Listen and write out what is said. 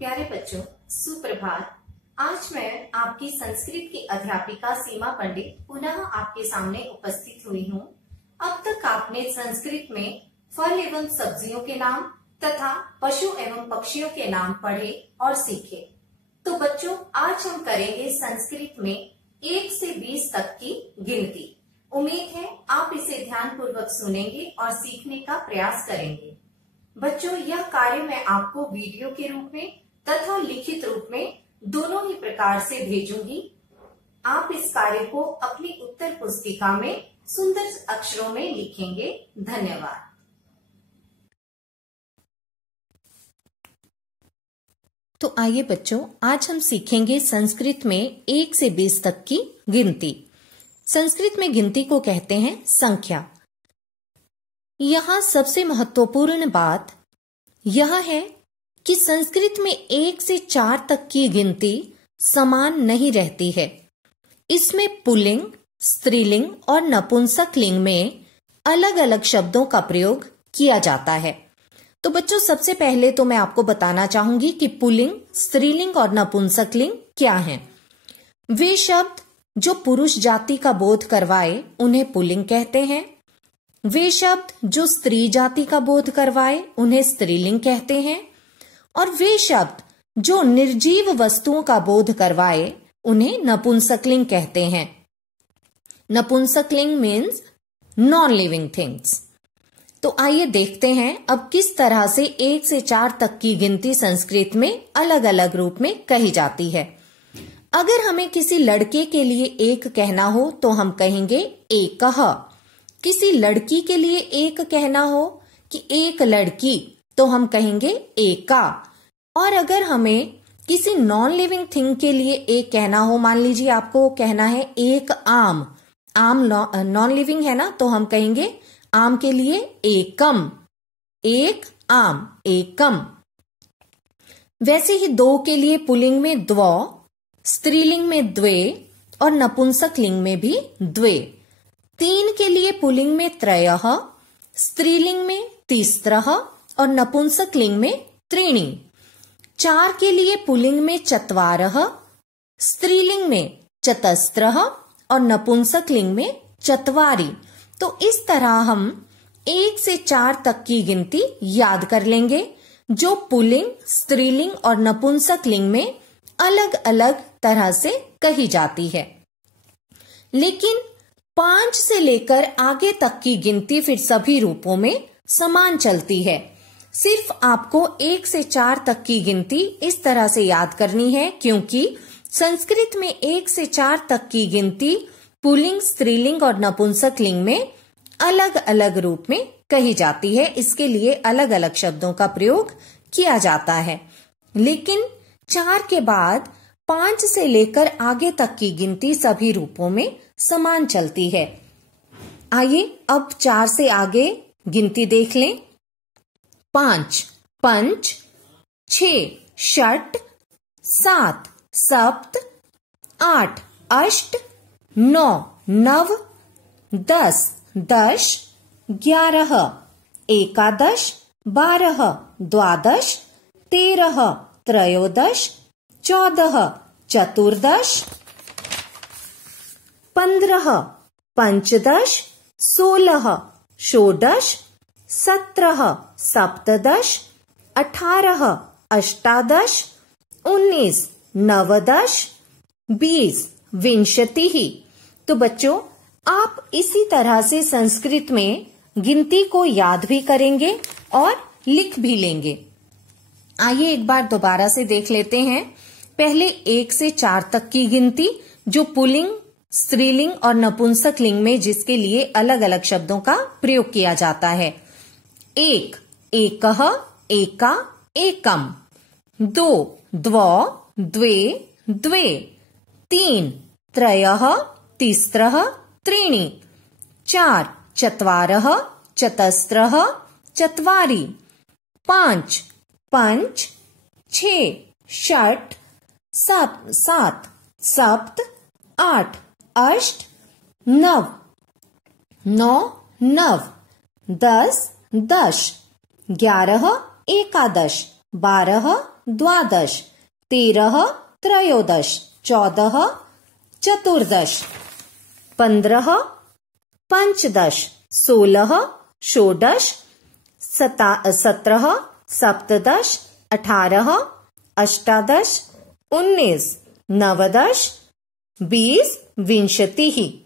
प्यारे बच्चों, सुप्रभात। आज मैं आपकी संस्कृत की अध्यापिका सीमा पंडित पुनः आपके सामने उपस्थित हुई हूँ। अब तक आपने संस्कृत में फल एवं सब्जियों के नाम तथा पशु एवं पक्षियों के नाम पढ़े और सीखे। तो बच्चों, आज हम करेंगे संस्कृत में 1 से 20 तक की गिनती। उम्मीद है आप इसे ध्यान पूर्वक सुनेंगे और सीखने का प्रयास करेंगे। बच्चों, यह कार्य मैं आपको वीडियो के रूप में तथा लिखित रूप में दोनों ही प्रकार से भेजूंगी। आप इस कार्य को अपनी उत्तर पुस्तिका में सुंदर अक्षरों में लिखेंगे। धन्यवाद। तो आइए बच्चों, आज हम सीखेंगे संस्कृत में 1 से 20 तक की गिनती। संस्कृत में गिनती को कहते हैं संख्या। यहाँ सबसे महत्वपूर्ण बात यह है कि संस्कृत में 1 से 4 तक की गिनती समान नहीं रहती है। इसमें पुल्लिंग, स्त्रीलिंग और नपुंसक लिंग में अलग अलग शब्दों का प्रयोग किया जाता है। तो बच्चों, सबसे पहले तो मैं आपको बताना चाहूंगी कि पुल्लिंग, स्त्रीलिंग और नपुंसक लिंग क्या हैं। वे शब्द जो पुरुष जाति का बोध करवाए उन्हें पुल्लिंग कहते हैं। वे शब्द जो स्त्री जाति का बोध करवाए उन्हें स्त्रीलिंग कहते हैं। और वे शब्द जो निर्जीव वस्तुओं का बोध करवाए उन्हें नपुंसकलिंग कहते हैं। नपुंसकलिंग मीन्स नॉन लिविंग थिंग्स। तो आइए देखते हैं अब किस तरह से 1 से 4 तक की गिनती संस्कृत में अलग अलग रूप में कही जाती है। अगर हमें किसी लड़के के लिए 1 कहना हो तो हम कहेंगे एकः। किसी लड़की के लिए 1 कहना हो कि एक लड़की तो हम कहेंगे एका। और अगर हमें किसी नॉन लिविंग थिंग के लिए 1 कहना हो, मान लीजिए आपको कहना है एक आम। आम नॉन लिविंग है ना, तो हम कहेंगे आम के लिए एकम। एक आम, एकम। वैसे ही 2 के लिए पुल्लिंग में द्वौ, स्त्रीलिंग में द्वे और नपुंसक लिंग में भी द्वे। 3 के लिए पुल्लिंग में त्रयः, स्त्रीलिंग में तिस्रः और नपुंसक लिंग में त्रीणि। 4 के लिए पुल्लिंग में चत्वारः, स्त्रीलिंग में चतस्रः और नपुंसक लिंग में चत्वारि। तो इस तरह हम 1 से 4 तक की गिनती याद कर लेंगे, जो पुल्लिंग, स्त्रीलिंग और नपुंसक लिंग में अलग अलग तरह से कही जाती है। लेकिन 5 से लेकर आगे तक की गिनती फिर सभी रूपों में समान चलती है। सिर्फ आपको 1 से 4 तक की गिनती इस तरह से याद करनी है, क्योंकि संस्कृत में 1 से 4 तक की गिनती पुल्लिंग, स्त्रीलिंग और नपुंसक लिंग में अलग अलग रूप में कही जाती है। इसके लिए अलग अलग शब्दों का प्रयोग किया जाता है। लेकिन 4 के बाद 5 से लेकर आगे तक की गिनती सभी रूपों में समान चलती है। आइए अब 4 से आगे गिनती देख लें। 5 पंच, 6 षट, 7 सप्त, 8 अष्ट, 9 नव, 10 दश, 11 एकादश, 12 द्वादश, 13 त्रयोदश, 14 चतुर्दश, 15 पंचदश, 16 षोडश, 17 सप्तदश, 18 अष्टादश, 19 नवदश, 20 विंशतिः। तो बच्चों, आप इसी तरह से संस्कृत में गिनती को याद भी करेंगे और लिख भी लेंगे। आइए एक बार दोबारा से देख लेते हैं। पहले 1 से 4 तक की गिनती, जो पुल्लिंग, स्त्रीलिंग और नपुंसक लिंग में जिसके लिए अलग अलग शब्दों का प्रयोग किया जाता है। 1 एकः, एका, एकम। 2 द्वौ, द्वे, द्वे। 3 त्रयः, तिस्रः, त्रीणि। 4 चत्वारः, चतस्रः, चत्वारि। 5 पंच, 6 षट, 7 सप्त, 8 अष्ट, 9 नव, 10 दश, 11 एकादश, 12 द्वादश, 13 त्रयोदश, 14 चतुर्दश, 15 पंचदश, 16 षोडश, 17 सप्तदश, 18 अष्टादश, 19 नवदश, 20 विंशतिः।